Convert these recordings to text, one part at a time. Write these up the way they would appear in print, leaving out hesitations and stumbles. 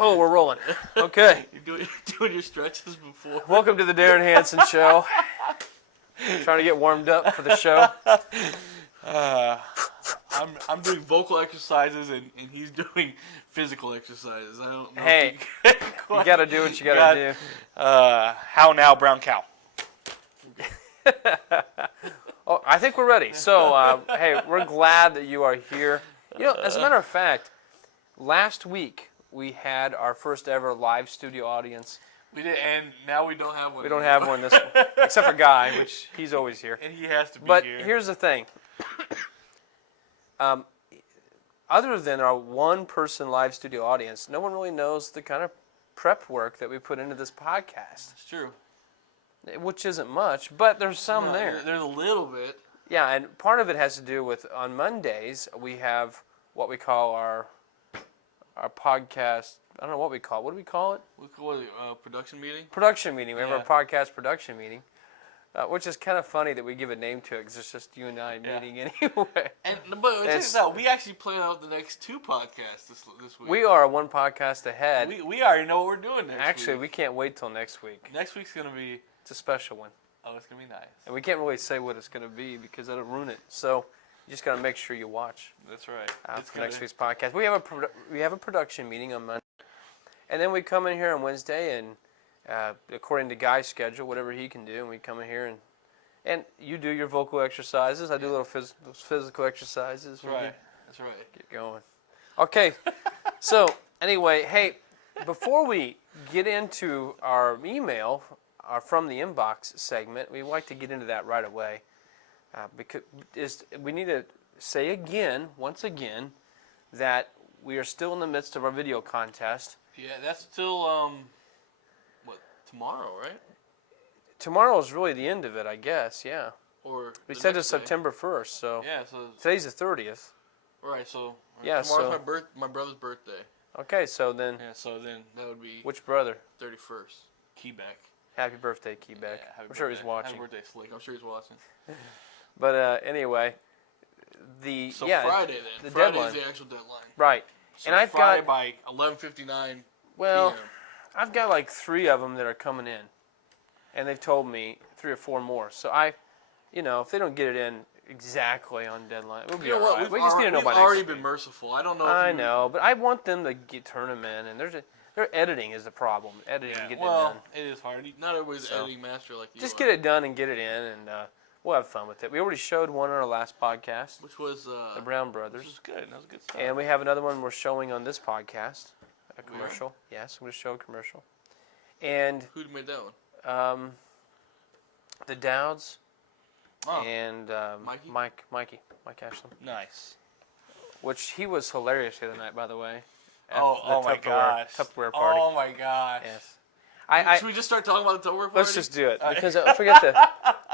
Oh, we're rolling. Okay. You're doing your stretches before. Welcome to the Darin Hansen Show. Trying to get warmed up for the show. I'm doing vocal exercises and he's doing physical exercises. I don't know. Hey, you gotta do what you gotta do. How now, brown cow? Oh, I think we're ready. So, hey, we're glad that you are here. You know, as a matter of fact, last week we had our first ever live studio audience. We did, and now we don't have one. We don't have one this one, except for Guy, which he's always here. And he has to be but here. But here's the thing. Other than our one-person live studio audience, no one really knows the kind of prep work that we put into this podcast. It's true. Which isn't much, but there's some there. There's a little bit. Yeah, and part of it has to do with, on Mondays, we have what we call our podcast, I don't know what we call it. What do we call it? We call it production meeting? Production meeting. We have our podcast production meeting, which is kind of funny that we give a name to it because it's just you and I meeting anyway. But check this out. We actually plan out the next two podcasts this week. We are one podcast ahead. We already know what we're doing next week. Actually, we can't wait till next week. Next week's going to be... It's a special one. Oh, it's going to be nice. And we can't really say what it's going to be because that'll ruin it. So you just got to make sure you watch. That's right. For next week's podcast. We have a production meeting on Monday. And then we come in here on Wednesday and according to Guy's schedule, whatever he can do, and we come in here and you do your vocal exercises. I do little physical exercises. That's right. That's right. Get going. Okay. So anyway, hey, before we get into our email from the inbox segment, we like to get into that right away because we need to say once again, that we are still in the midst of our video contest. Yeah, that's still tomorrow, right? Tomorrow is really the end of it, I guess. Yeah. Or we said it's September 1st, so yeah. So today's the 30th. Right. So yeah. Tomorrow's my brother's birthday. Okay, so then. Yeah. So then that would be. Which brother? 31st. Quebec. Happy birthday, Quebec. Yeah, I'm sure he's watching. Happy birthday, Slick. I'm sure he's watching. But anyway, Friday then. The Friday deadline is the actual deadline. Right. So and I've Friday got by 11:59. Well, PM. I've got like 3 of them that are coming in, and they've told me 3 or 4 more. So if they don't get it in exactly on deadline, we'll be all right. We just need to know by next week. We've already been merciful. I don't know. I know, but I want them to turn them in, and their editing is the problem. Editing, getting it done. It is hard. Not everybody's editing master like you. Just get it done and get it in, and we'll have fun with it. We already showed one on our last podcast, which was the Brown Brothers. Which was good. That was good stuff. And we have another one we're showing on this podcast, a commercial. Yeah. Yes, I'm going to show a commercial. And who made that one? The Dowds and Mikey Ashland. Nice. Which he was hilarious the other night, by the way. Oh my gosh. Tupperware party. Oh my gosh. Yes. Should we just start talking about the Tupperware party? Let's just do it because I forget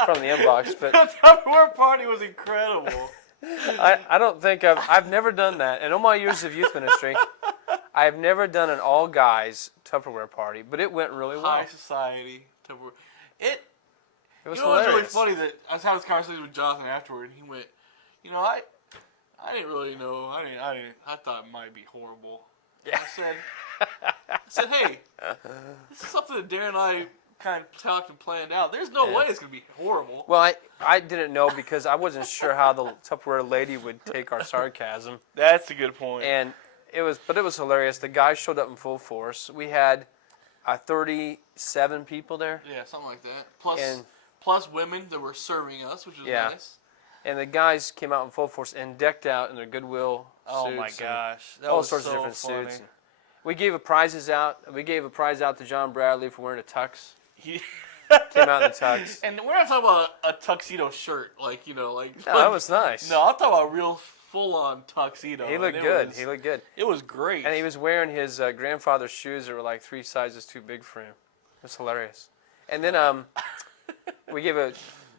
from the inbox. But the Tupperware party was incredible. I don't think I've never done that. In all my years of youth ministry, I've never done an all guys Tupperware party, but it went really well. High society Tupperware. It was hilarious. It was really funny that I was having this conversation with Jonathan afterward, and he went, I didn't really know. I thought it might be horrible. Yeah. I said, hey, this is something that Darin and I kind of talked and planned out. There's no way it's going to be horrible. Well, I didn't know because I wasn't sure how the Tupperware lady would take our sarcasm. That's a good point. And it was hilarious. The guys showed up in full force. We had 37 people there. Yeah, something like that. Plus women that were serving us, which was nice. And the guys came out in full force and decked out in their Goodwill suits. Oh my gosh. That all was sorts so of different funny. suits. We gave prizes out. We gave a prize out to John Bradley for wearing a tux. Came out in the tux. And we're not talking about a tuxedo shirt, No, that was nice. No, I'm talking about a real full-on tuxedo. He looked good. He looked good. It was great. And he was wearing his grandfather's shoes that were like 3 sizes too big for him. It was hilarious. And then we gave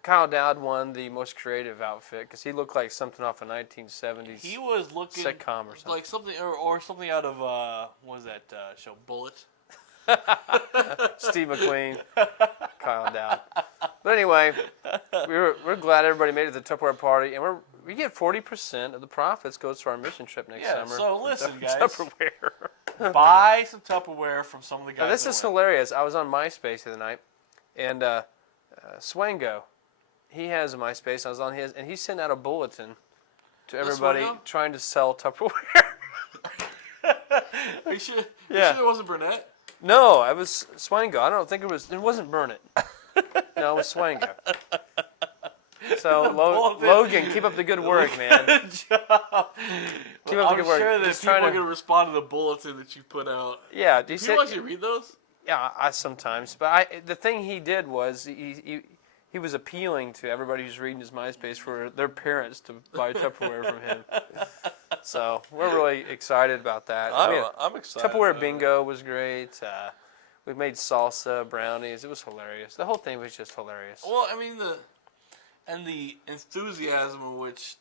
Kyle Dowd won the most creative outfit because he looked like something off a 1970s he was looking sitcom or something. Like something or something out of what was that show, Bullet? Steve McQueen, Kyle Dowd. But anyway, we're glad everybody made it to the Tupperware party, and we get 40% of the profits goes to our mission trip next summer. So listen, guys. Tupperware. Buy some Tupperware from some of the guys. Now, this is hilarious. I was on MySpace the other night, and Swango, he has a MySpace. I was on his, and he sent out a bulletin to everybody trying to sell Tupperware. Are you sure? Yeah. You sure it wasn't Burnett? No, it was Swango. I don't think it was. It wasn't Burnett. No, it was Swango. So Logan, keep up the good work, man. Good job. Keep up the good work. I'm sure that people are going to respond to the bulletin that you put out. Yeah. Do you actually read those? Yeah, I sometimes. But the thing he did was he was appealing to everybody who's reading his MySpace for their parents to buy Tupperware from him. So we're really excited about that. I'm excited. Tupperware bingo was great. We made salsa, brownies. It was hilarious. The whole thing was just hilarious. Well, I mean, the enthusiasm in which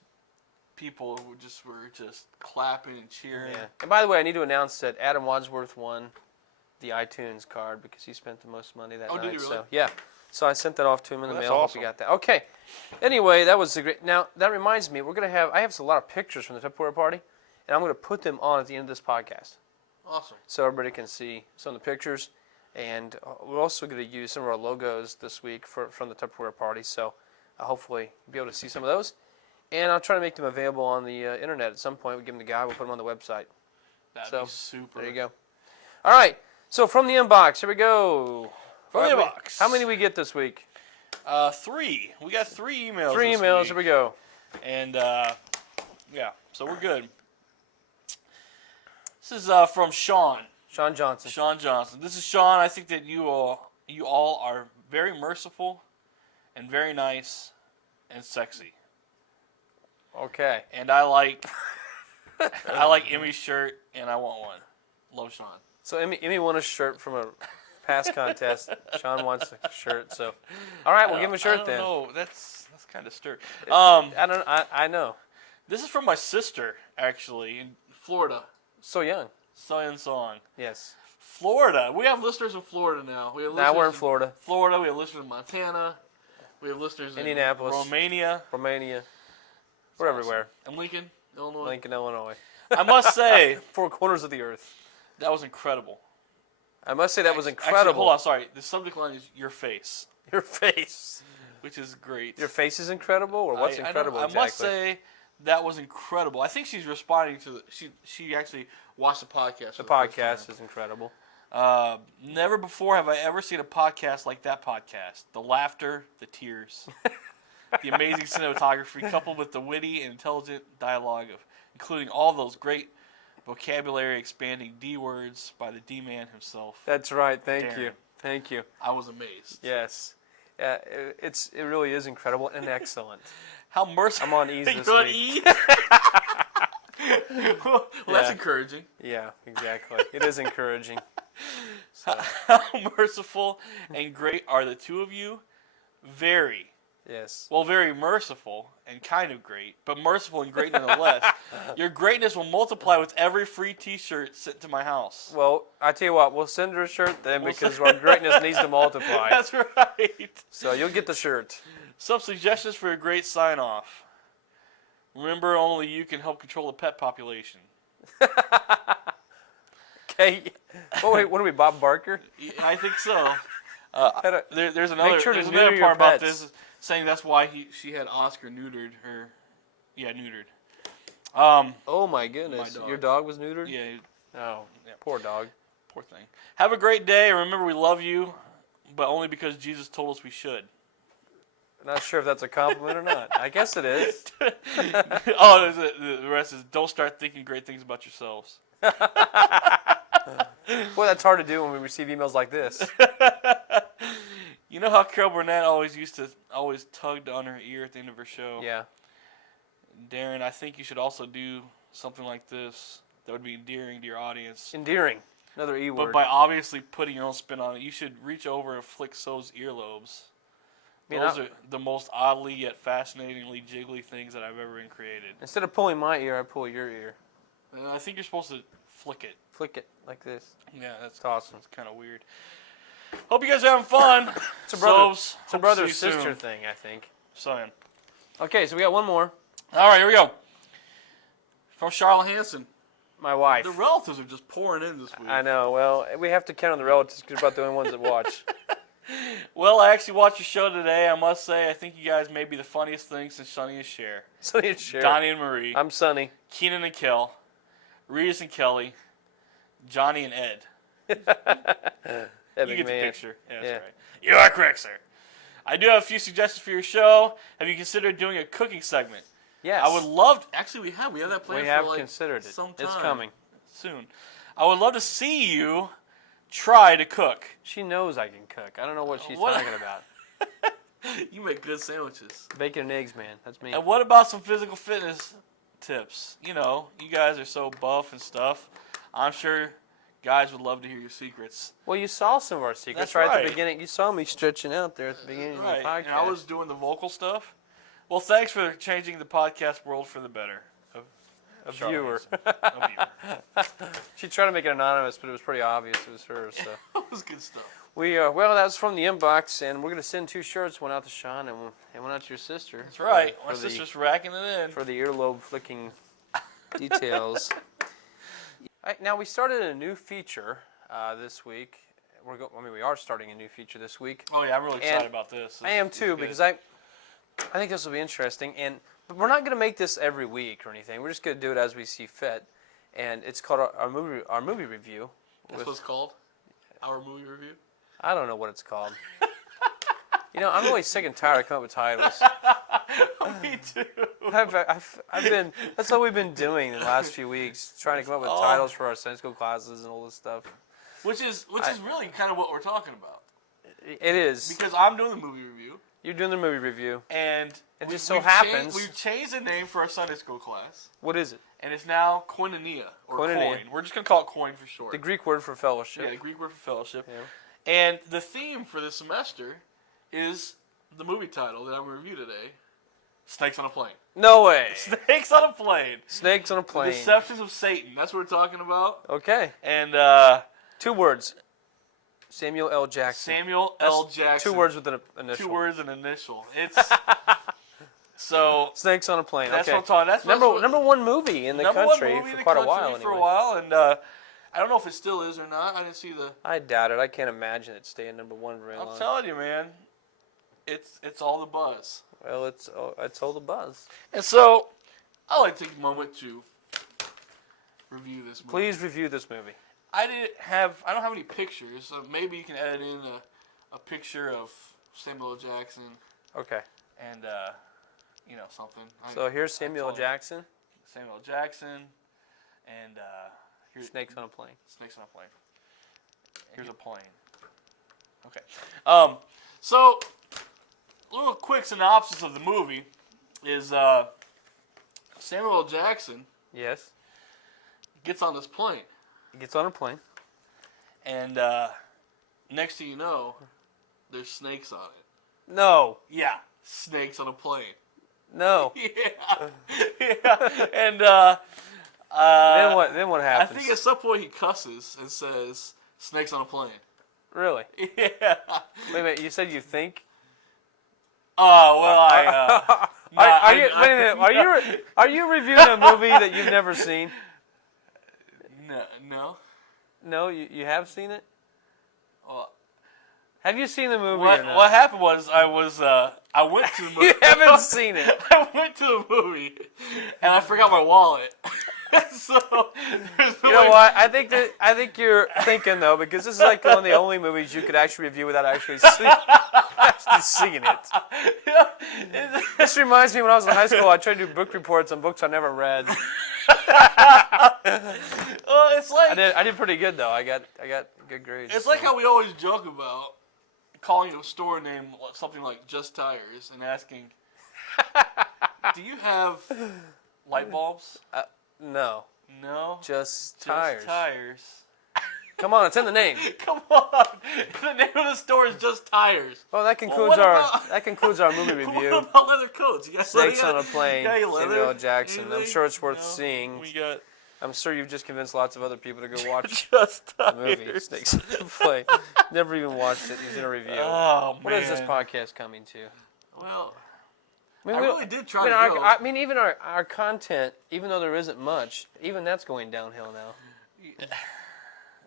people were just clapping and cheering. Yeah. And by the way, I need to announce that Adam Wadsworth won the iTunes card because he spent the most money that night. Did he really? So yeah. So I sent that off to him in the mail. Awesome. Hope he got that. Okay. Anyway, that was a great. Now that reminds me, I have a lot of pictures from the Tupperware party, and I'm going to put them on at the end of this podcast. Awesome. So everybody can see some of the pictures, and we're also going to use some of our logos this week from the Tupperware party. So hopefully be able to see some of those, and I'll try to make them available on the internet at some point. We give them to Guy. We'll put them on the website. That'd be super. There you go. All right. So from the inbox, here we go. From the inbox. How many did we get this week? 3. We got 3 emails. 3 emails. Here we go. And yeah, so we're good. This is from Sean. Sean Johnson. Sean Johnson. This is Sean. I think that you all are very merciful and very nice and sexy. Okay. And I like Emmy's shirt, and I want one. Love Sean. So Emmy won a shirt from a past contest. Sean wants a shirt. So, all right, we'll give him a shirt then. No, that's kind of stir. I know. This is from my sister, actually, in Florida. So young. So young song. Yes. Florida. We have listeners in Florida now. Now we're in Florida. Florida. We have listeners in Montana. We have listeners in Indianapolis, Romania. We're everywhere. And Lincoln, Illinois. Lincoln, Illinois. I must say, 4 corners of the earth. that was incredible. I must say that was incredible. Actually, hold on, sorry. The subject line is your face. Your face. Which is great. Your face is incredible, or what's incredible exactly? I must say that was incredible. I think she's responding to she actually watched the podcast. The podcast is incredible. Never before have I ever seen a podcast like that podcast. The laughter, the tears, the amazing cinematography, coupled with the witty and intelligent dialogue including all those great vocabulary expanding D words by the D man himself. That's right. Thank Darin. you. I was amazed. Yes. It really is incredible and excellent. How merciful. I'm on E's this You're week. Well, that's encouraging. Yeah, exactly. It is encouraging. So. How merciful and great are the two of you? Very. Yes. Well, very merciful and kind of great, but merciful and great nonetheless. Your greatness will multiply with every free T-shirt sent to my house. Well, I tell you what, we'll send her a shirt then because our greatness needs to multiply. That's right. So you'll get the shirt. Some suggestions for a great sign-off. Remember, only you can help control the pet population. Okay. Oh wait, what are we, Bob Barker? I think so. There's another, Make sure to there's neuter another your part about pets. this, saying that's why she had Oscar neutered her. Yeah, neutered. Oh my goodness, My dog. your dog was neutered? Yeah. Oh, poor dog. Poor thing. Have a great day. Remember, we love you, but only because Jesus told us we should. Not sure if that's a compliment or not. I guess it is. Oh, the rest is don't start thinking great things about yourselves. Boy, that's hard to do when we receive emails like this. You know how Carol Burnett always tugged on her ear at the end of her show? Yeah. Darin, I think you should also do something like this that would be endearing to your audience. Endearing. Another E word. But by obviously putting your own spin on it, you should reach over and flick So's earlobes. Those are the most oddly yet fascinatingly jiggly things that I've ever been created. Instead of pulling my ear, I pull your ear. And I think you're supposed to flick it. Flick it like this. Yeah, that's awesome. It's kind of weird. Hope you guys are having fun. It's a brother-sister thing, I think. Son. Okay, so we got one more. All right, here we go. From Charlotte Hansen. My wife. The relatives are just pouring in this week. I know. Well, we have to count on the relatives because we're about the only ones that watch. Well, I actually watched your show today. I must say, I think you guys may be the funniest thing since Sonny and Cher. Sonny and Cher. Donnie and Marie. I'm Sonny. Keenan and Kel. Regis and Kelly. Johnny and Ed. You get the picture. Yeah, that's right. You are correct, sir. I do have a few suggestions for your show. Have you considered doing a cooking segment? Yes. I would love to, actually, we have that planned We have for like considered it. some time. It's coming. Soon. I would love to see you try to cook. She knows I can cook. I don't know what she's talking about. You make good sandwiches. Bacon and eggs, man. That's me. And what about some physical fitness tips? You know, you guys are so buff and stuff. I'm sure guys would love to hear your secrets. Well, you saw some of our secrets That's right. at the beginning. You saw me stretching out there at the beginning of the podcast. And I was doing the vocal stuff. Well, thanks for changing the podcast world for the better. A viewer. A viewer. She tried to make it anonymous, but it was pretty obvious it was her. So That was good stuff. well, that was from the inbox, and we're gonna send 2 shirts. One out to Sean and one out to your sister. That's right. For My sister's racking it in. for the earlobe flicking details. Now we started a new feature this week. We are starting a new feature this week. Oh yeah, I'm really excited about this. I am too because I think this will be interesting. But we're not going to make this every week or anything. We're just going to do it as we see fit. And it's called our movie review. That's what it's called? Our movie review? I don't know what it's called. I'm always sick and tired of coming up with titles. Me too. I've been. That's all we've been doing the last few weeks, trying to come up with titles for our Sunday school classes and all this stuff. Which is really kind of what we're talking about. It is. Because I'm doing the movie review. You're doing the movie review. And it just so happens. We've changed the name for our Sunday school class. What is it? And it's now koinonia, or Koinonia. coin. We're just going to call it coin for short. The Greek word for fellowship. Yeah, the Greek word for fellowship. Yeah. And the theme for this semester is the movie title that I'm going to review today, Snakes on a Plane. No way. Snakes on a Plane. Snakes on a plane. The Deceptions of Satan. That's what we're talking about. Okay. And 2 words. Samuel L. Jackson. Samuel L. Jackson. 2 words with an initial. 2 words and initial. It's so Snakes on a Plane. That's okay. what I'm talking. That's number 1 movie in the country for quite a while. For anyway. a while, and I don't know if it still is or not. I didn't see the. I doubt it. I can't imagine it staying number 1 very long. I'm telling you, man. It's all the buzz. Well, it's all the buzz. And so, I'd like to take a moment to review this movie. Please review this movie. I don't have any pictures, so maybe you can edit in a picture of Samuel L. Jackson. Okay. And something. So here's Samuel L. Jackson. Samuel L. Jackson, and here's Snakes on a Plane. Snakes on a Plane. Here's a plane. Okay. So a little quick synopsis of the movie is Samuel L. Jackson Yes. gets on this plane, He gets on a plane. and next thing you know, there's snakes on it. No. Yeah, snakes on a plane. No. Yeah. And Then what happens? I think at some point he cusses and says, "Snakes on a plane." Really? Yeah. Wait a minute. You said you think? Oh well, Are you reviewing a movie that you've never seen? No. No, you have seen it. Well, Have you seen the movie? what happened was I went to the movie. You haven't seen it. I went to the movie and I forgot my wallet. So You know what? I think you're thinking though, because this is like one of the only movies you could actually review without actually seeing it. This reminds me when I was in high school, I tried to do book reports on books I never read. It's like I did pretty good though. I got good grades. It's like how we always joke about calling a store name something like Just Tires and asking, "Do you have light bulbs?" No. No. Just tires. Just Tires. Come on, it's in the name. Come on. The name of the store is Just Tires. Well, that concludes our movie review. What about leather coats? You got Snakes on a Plane. Yeah, leather. Samuel L. Jackson. I'm sure it's worth No, seeing. We got I'm sure you've just convinced lots of other people to go watch Just the Tires. movie Snakes on a Plane. Never even watched it. He's in a review. Oh, man. What is this podcast coming to? Well, I really did try to go. I mean, even our content, even though there isn't much, even that's going downhill now.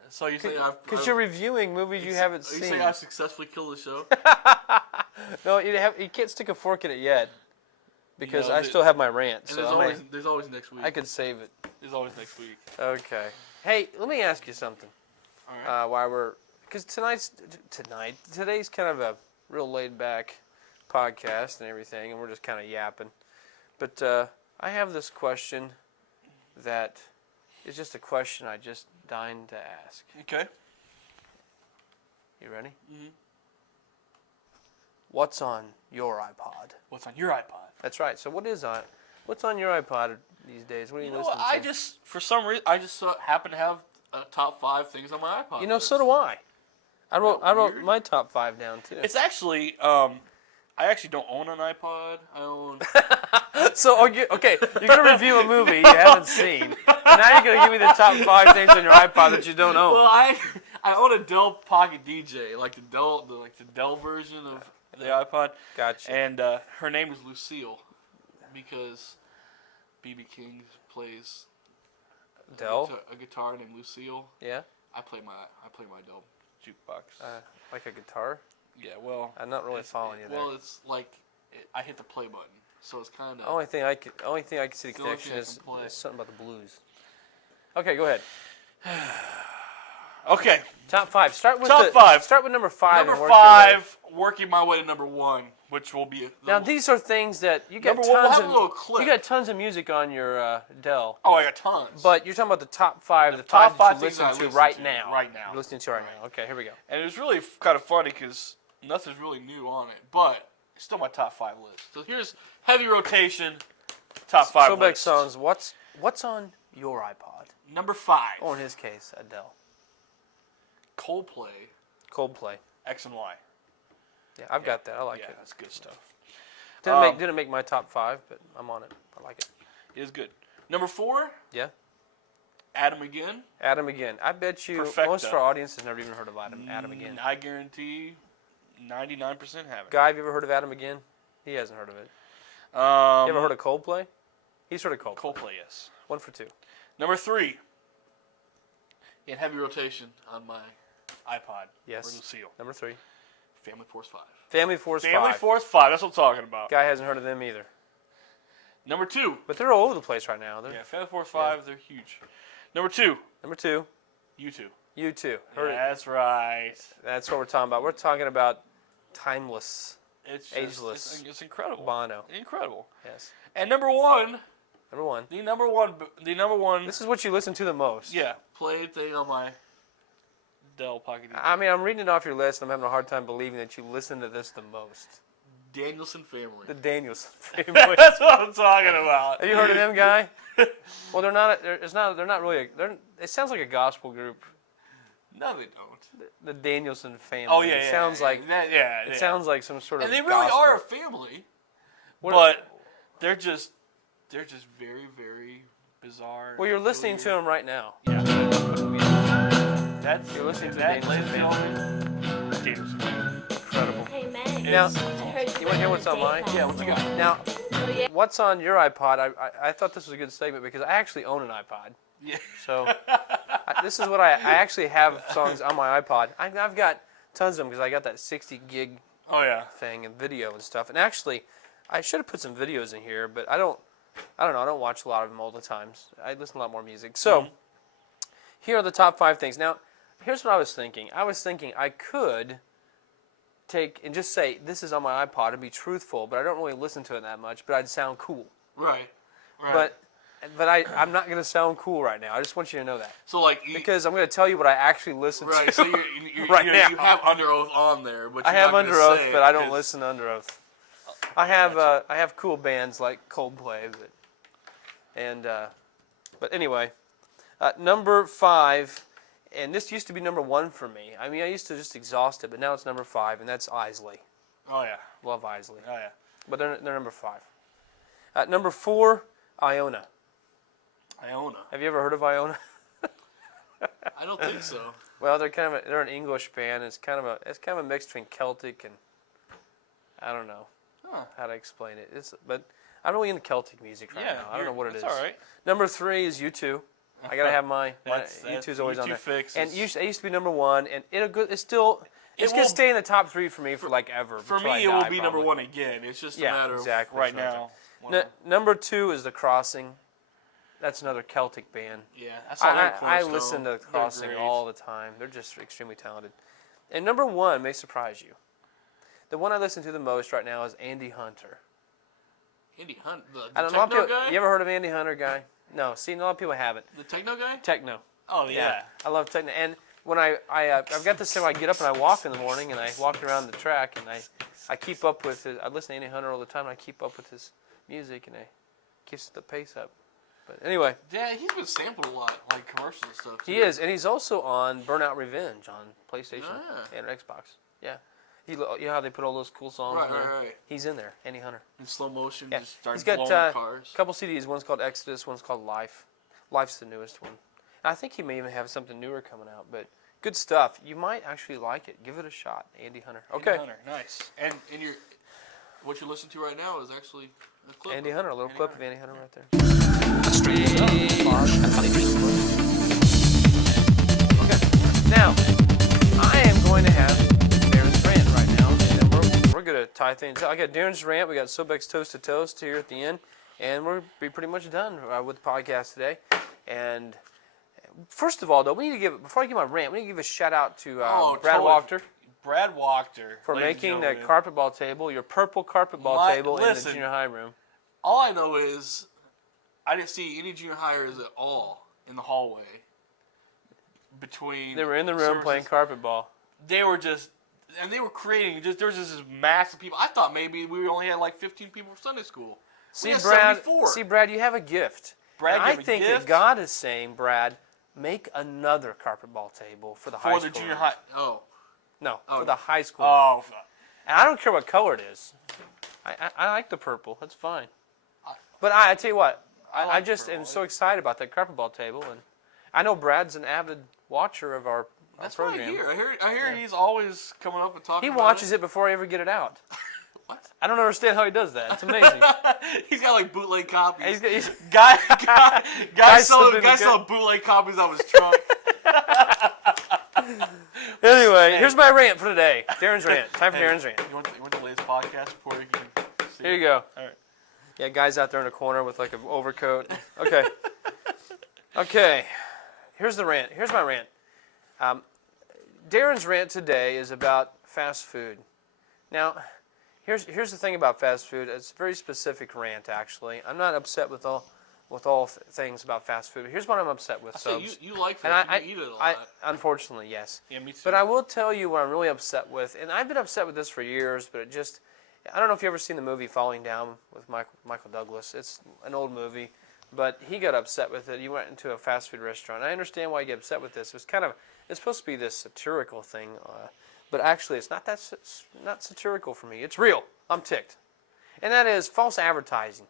So you say because you're reviewing movies you haven't seen. You say I've successfully killed the show? No, you can't stick a fork in it yet. Because I still have my rant, and so there's always next week. I could save it. There's always next week. Okay. Hey, let me ask you something. All right. Because today's kind of a real laid back podcast and everything, and we're just kind of yapping. But I have this question that is just a question I just deigned to ask. Okay. You ready? Mm-hmm. What's on your iPod? What's on your iPod? That's right. So what's on your iPod these days? What are you listening to? I just, for some reason, happen to have top 5 things on my iPod. You know, so do I. I wrote my top 5 down too. It's actually, I actually don't own an iPod. I own. So okay, you're gonna review a movie you haven't seen, and now you're gonna give me the top 5 things on your iPod that you don't own. Well, I own a Dell Pocket DJ, like the Dell version of the iPod. Gotcha. And her name is Lucille, because B.B. King plays Dell? a guitar named Lucille. Yeah. I play my Dell jukebox. Like a guitar? Yeah. Well, I'm not really following you there. Well, it's like I hit the play button, so it's kind of. Only thing I can see the connection is something about the blues. Okay, go ahead. Okay. Top 5. Start with top 5. Start with number 5. Number 5, working my way to number 1, which will be. Now these are things that you got number 1, we'll have a little of clip. you got tons of music on your Dell. Oh, I got tons. But you're talking about the top 5, the top 5 that you things I listen to listen right to now. right now. You're listening to right now. Okay, here we go. And it was really kind of funny because nothing's really new on it, but it's still my top 5 list. So here's heavy rotation, top 5 Sobek list. songs. What's on your iPod? Number 5. Or in his case, Adele. Coldplay, X and Y. Yeah, I've got that. I like it. Yeah, that's good stuff. Didn't make my top 5, but I'm on it. I like it. It is good. Number 4. Yeah. Adam Again. Adam Again. I bet you Perfecto. most of our audience has never even heard of Adam Again. I guarantee 99% haven't. Guy, have you ever heard of Adam Again? He hasn't heard of it. You ever heard of Coldplay? He's heard of Coldplay. Coldplay, yes. 1 for 2. Number 3. In heavy rotation on my iPod. Yes. For Lucille. Number 3. Family Force 5. Family Force 5. Family Force 5. That's what I'm talking about. Guy hasn't heard of them either. Number 2. But they're all over the place right now. Yeah, Family Force 5. They're huge. Number 2. Number 2. U2. U2. That's right. That's what we're talking about. We're talking about timeless, It's ageless. It's incredible. Bono. Incredible. Yes. And number 1. Number 1. The number one. This is what you listen to the most. Yeah. Played thing on my Dell Pocket. I mean, I'm reading it off your list, and I'm having a hard time believing that you listen to this the most. Danielson family. The Daniels family. That's what I'm talking about. Have you heard of them, Guy? Well, they're not. They're not really. It sounds like a gospel group. No, they don't. The Danielson family. Oh yeah, It sounds like. It Sounds like some sort of. And they really gospel. are a family, What but they're just very, very bizarre. Well, you're listening to them right now. Yeah. That's You're listening to the that, Danielson ladies and gentlemen. Danielson. Incredible. Hey, Meg. Now, I heard you wanna hear what's on mine? Yeah, what you got? Now, Oh, yeah. what's on your iPod? I thought this was a good segment because I actually own an iPod. Yeah. So this is what I actually have songs on my iPod. I've got tons of them because I got that 60 gig Oh yeah. thing and video and stuff. And actually, I should have put some videos in here, but I don't know. I don't watch a lot of them all the times. I listen to a lot more music. So here are the top 5 things. Now, here's what I was thinking. I was thinking I could take and just say this is on my iPod and be truthful, but I don't really listen to it that much. But I'd sound cool. Right. But I'm not going to sound cool right now. I just want you to know that. So like Because I'm going to tell you what I actually listen right. to. So you Right now. you have Under Oath on there, but I you're have not Under gonna Oath, say but I don't 'cause- listen to Under Oath. I have cool bands like Coldplay, but anyway, number 5, and this used to be number 1 for me. I mean, I used to just exhaust it, but now it's number 5, and that's Isley. Oh yeah. Love Isley, Oh yeah. but they're number 5. Number 4, Iona. Iona. Have you ever heard of Iona? I don't think so. Well, they're an English band. It's kind of a mix between Celtic and I don't know. how to explain it. But I'm really into Celtic music right now. I don't know what it is. That's all right. Number 3 is U2. I gotta have my U2's always on there. And it used to be number 1, and it's gonna stay in the top 3 for me for like ever. For me, it will be number 1 again. It's just a matter of right now. Number 2 is The Crossing. That's another Celtic band. Yeah, I listen to The Crossing all the time. They're just extremely talented. And number 1 may surprise you. The one I listen to the most right now is Andy Hunter. Andy Hunter, the techno guy? You ever heard of Andy Hunter guy? No. See, a lot of people haven't. The techno guy? Techno. Oh yeah. I love techno. And when I've got this thing where I get up and I walk in the morning and I walk around the track and I keep up with it. I listen to Andy Hunter all the time and I keep up with his music and it keeps the pace up. But anyway. Yeah, he's been sampled a lot, like commercials and stuff. He is, and he's also on Burnout Revenge on PlayStation and Xbox. Yeah. You know how they put all those cool songs in there? Right. He's in there, Andy Hunter. In slow motion, just starts blowing cars. A couple CDs. One's called Exodus, one's called Life. Life's the newest one. And I think he may even have something newer coming out, but good stuff. You might actually like it. Give it a shot, Andy Hunter. Okay. Andy Hunter, nice. And what you listen to right now is actually a clip. Andy Hunter, a little clip of Andy Hunter right there. Okay. Now, I am going to have Darin's Rant right now, and then we're going to tie things up. I got Darin's Rant, we got Sobek's Toast to Toast here at the end, and we'll be pretty much done with the podcast today. And first of all, though, before I give my rant, we need to give a shout out to Brad Wachter. Brad Wachter. For making the carpet ball table, your purple carpet ball table in the junior high room. All I know is I didn't see any junior hires at all in the hallway between. They were in the room playing carpet ball. They were they were creating, there was just this mass of people. I thought maybe we only had like 15 people for Sunday school. See, Brad, you have a gift. Brad, I think that God is saying, Brad, make another carpet ball table for the high school. For the junior high. For the high school. Oh. And I don't care what color it is. I like the purple. That's fine. But I tell you what, I just am so excited about that carpet ball table, and I know Brad's an avid watcher of our program. That's what I hear. I hear he's always coming up and talking. He watches it before I ever get it out. What? I don't understand how he does that. It's amazing. He's got like bootleg copies. He's guys sell bootleg copies of his trunk. Anyway, here's my rant for today. Darin's Rant. Time for Darin's Rant. You want the latest podcast before you can see Here you go. All right. Yeah, guys out there in the corner with like an overcoat. Okay. Okay. Here's the rant. Here's my rant. Darin's Rant today is about fast food. Now, here's the thing about fast food. It's a very specific rant, actually. I'm not upset with all things about fast food. Here's what I'm upset with. So you like fast food, you eat it a lot. Unfortunately, yes. Yeah, me too. But I will tell you what I'm really upset with, and I've been upset with this for years, but I don't know if you've ever seen the movie Falling Down with Michael Douglas. It's an old movie, but he got upset with it. He went into a fast food restaurant. I understand why you get upset with this. It's supposed to be this satirical thing, but actually it's not satirical for me. It's real. I'm ticked. And that is false advertising.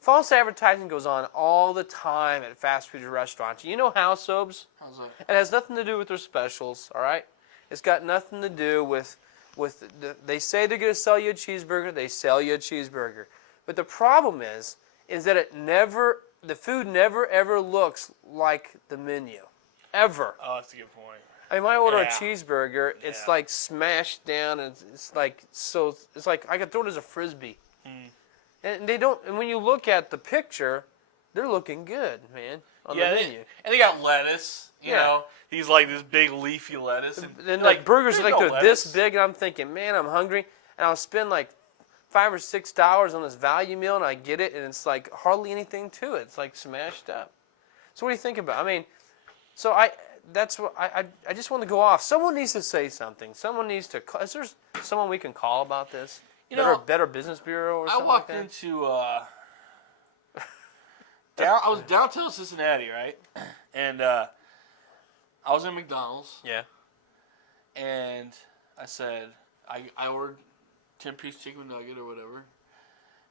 False advertising goes on all the time at fast food restaurants. You know how, Sobes? How's that? It has nothing to do with their specials, all right? It's got nothing to do with they say they're going to sell you a cheeseburger, they sell you a cheeseburger. But the problem is that the food never ever looks like the menu. Ever. Oh, that's a good point. I mean, when I order a cheeseburger, it's like smashed down, and it's like I could throw it as a frisbee. And they don't. And when you look at the picture, they're looking good, man, on the menu. And they got lettuce. You know, he's like this big leafy lettuce. And then like burgers are like they're this big, and I'm thinking, man, I'm hungry, and I'll spend like $5 or $6 on this value meal, and I get it, and it's like hardly anything to it. It's like smashed up. So what do you think about? I mean, so I just want to go off. Someone needs to say something. Someone needs to. Is there someone we can call about this? Better Business Bureau or something like that? I walked into. I was downtown Cincinnati, right? And I was in McDonald's. Yeah. And I said, I ordered 10-piece chicken nugget or whatever.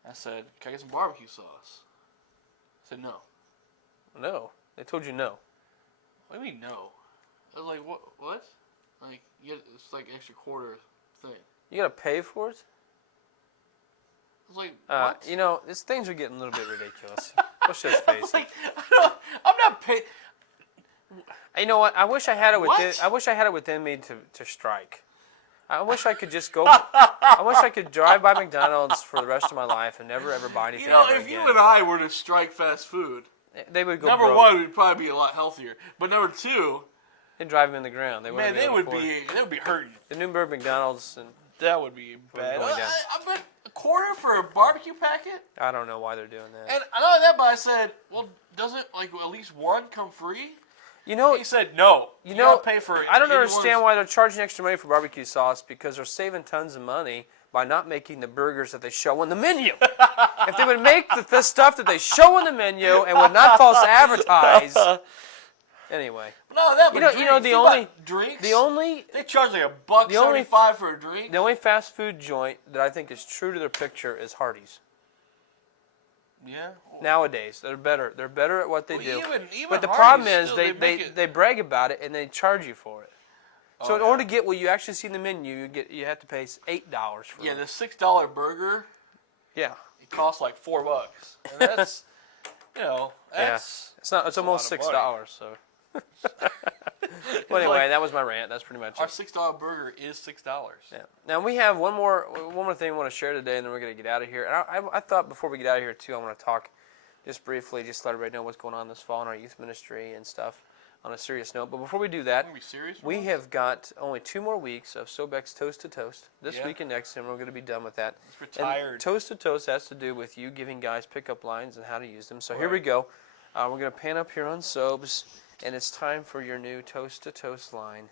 I said, can I get some barbecue sauce? I said, no. No. They told you no. What do you mean no? I was like, what? Like, it's like extra quarter thing. You got to pay for it? was like, what? You know, these things are getting a little bit ridiculous. Let's just face it. Like, I'm not paying. You know what? I wish I had it within. What? I wish I had it within me to strike. I wish I could just go. I wish I could drive by McDonald's for the rest of my life and never ever buy anything. You know, ever if again. you and I were to strike fast food, They would go. number broke. one, we'd probably be a lot healthier. But number two, They'd drive them in the ground. They man, wouldn't they able to would afford it. be hurting. The Newburgh McDonald's, and That would be bad. going down. I bet a quarter for a barbecue packet. I don't know why they're doing that. And I know that, but I said, well, doesn't like at least one come free? You know, He said no. You know, gotta pay for. I don't anyone's- understand why they're charging extra money for barbecue sauce, because they're saving tons of money by not making the burgers that they show on the menu. If they would make the stuff that they show on the menu and would not false advertise. Anyway, No, that. You But know, drinks. the only They charge like $1.75 for a drink. the only fast food joint that I think is true to their picture is Hardee's. Yeah. Nowadays, they're better. They're better at what they do. Even But the Hardee's problem is still, they make it- brag about it and they charge you for it. So Oh, in yeah. order to get what you actually see in the menu, you have to pay $8 for Yeah, it. the $6 burger, Yeah. it costs like $4, and that's that's It's not. It's a almost lot of $6. So. Well, anyway, that was my rant. That's pretty much our it. $6 burger is $6. Yeah. Now we have one more thing I want to share today, and then we're gonna get out of here. And I thought before we get out of here too, I want to talk just briefly, just let everybody know what's going on this fall in our youth ministry and stuff. On a serious note, but before we do that, Can we be serious? we have got only 2 more weeks of Sobek's Toast to Toast this Yeah. week and next, and we're going to be done with that. It's retired. And Toast to Toast has to do with you giving guys pickup lines and how to use them. So here we Right. go. We're going to pan up here on Sobes, and it's time for your new Toast to Toast line.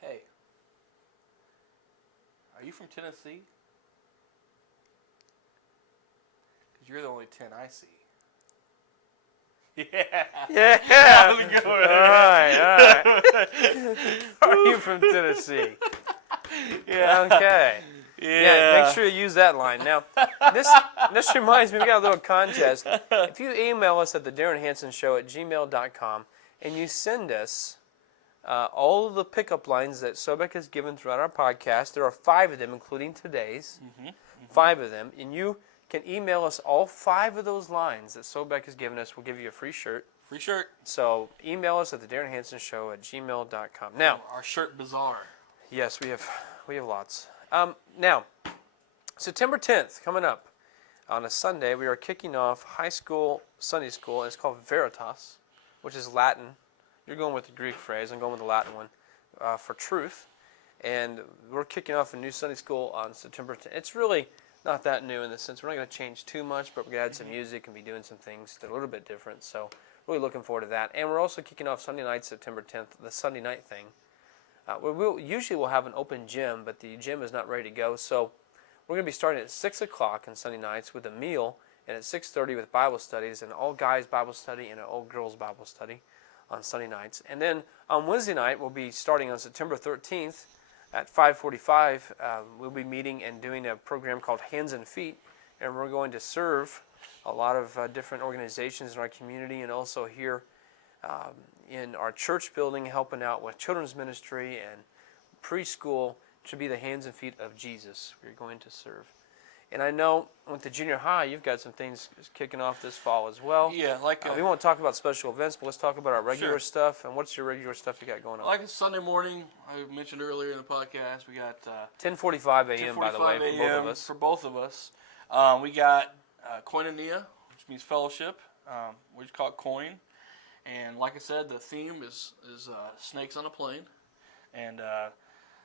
Hey, are you from Tennessee? Because you're the only 10 I see. Yeah. Yeah. That was a good one. All right. Are you from Tennessee? Yeah. Okay. Yeah, make sure you use that line. Now, this reminds me, we got a little contest. If you email us at the Darin Hansen Show at gmail.com and you send us all of the pickup lines that Sobek has given throughout our podcast, there are 5 of them, including today's, 5 of them, and you can email us all 5 of those lines that Sobek has given us. We'll give you a free shirt. Free shirt. So email us at the Darin Hansen Show at gmail.com. Now, Our shirt bazaar. yes, we have lots. Now, September 10th, coming up on a Sunday, we are kicking off high school Sunday school, and it's called Veritas, which is Latin. You're going with the Greek phrase. I'm going with the Latin one for truth. And we're kicking off a new Sunday school on September 10th. It's really not that new in the sense we're not going to change too much, but we're going to add some music and be doing some things that are a little bit different. So really looking forward to that. And we're also kicking off Sunday night, September 10th, the Sunday night thing. We'll have an open gym, but the gym is not ready to go. So we're going to be starting at 6 o'clock on Sunday nights with a meal, and at 6:30 with Bible studies, an all-guys Bible study and an all-girls Bible study on Sunday nights. And then on Wednesday night, we'll be starting on September 13th at 5:45. We'll be meeting and doing a program called Hands and Feet, and we're going to serve a lot of different organizations in our community and also here in our church building, helping out with children's ministry and preschool to be the hands and feet of Jesus. We're going to serve. And I know with the junior high, you've got some things kicking off this fall as well. Yeah, like We won't talk about special events, but let's talk about our regular Sure. stuff. And what's your regular stuff you got going on? like a Sunday morning, I mentioned earlier in the podcast, we got 10:45 a.m. by the way, for both of us. For both of us. We got koinonia, which means fellowship. We just call it coin. And like I said, the theme is snakes on a plane. And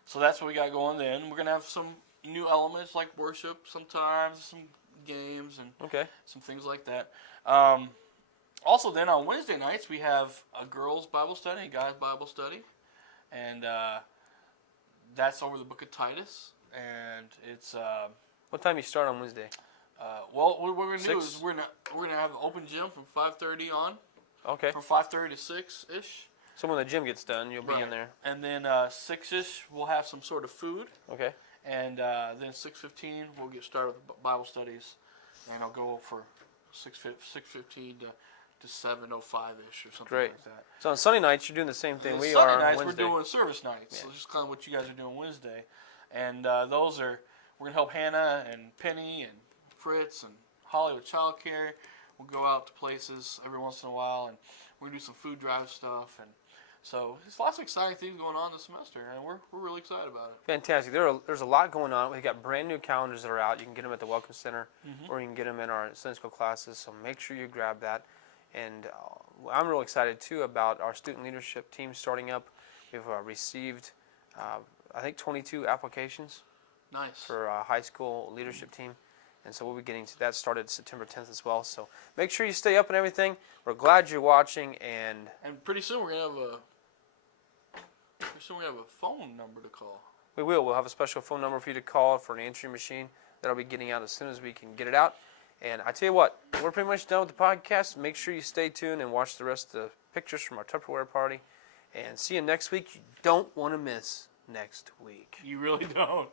so that's what we got going then. We're going to have some new elements like worship sometimes, some games, and Okay. some things like that. Also then on Wednesday nights, we have a girls' Bible study, a guys' Bible study. And that's over the book of Titus. And it's... What time you start on Wednesday? well, what we're gonna do 6? is we're gonna have an open gym from 5:30 on, Okay. from 5:30 to 6-ish. So when the gym gets done, you'll be in there. And then 6-ish we'll have some sort of food, Okay. and then 6:15 we'll get started with Bible studies, and I'll go for 6:15 to 7:05ish or something Great. like that. So on Sunday nights, you're doing the same thing And we Sunday are nights, on Wednesday. we're doing service nights. Yeah. So just kind of what you guys are doing Wednesday. And those are, we're going to help Hannah and Penny and Fritz and Holly with childcare. We'll go out to places every once in a while, and we're going to do some food drive stuff. And so there's lots of exciting things going on this semester, and we're really excited about it. Fantastic. There's a lot going on. We've got brand new calendars that are out. You can get them at the Welcome Center, or you can get them in our Sunday school classes. So make sure you grab that. And I'm real excited too about our student leadership team starting up. We've received, I think, 22 applications Nice. for a high school leadership team. And so we'll be getting to that started September 10th as well. So make sure you stay up and everything. We're glad you're watching. And pretty soon we're going to have a phone number to call. we will. We'll have a special phone number for you to call for an answering machine that'll be getting out as soon as we can get it out. And I tell you what, we're pretty much done with the podcast. Make sure you stay tuned and watch the rest of the pictures from our Tupperware party. And see you next week. You don't want to miss next week. You really don't.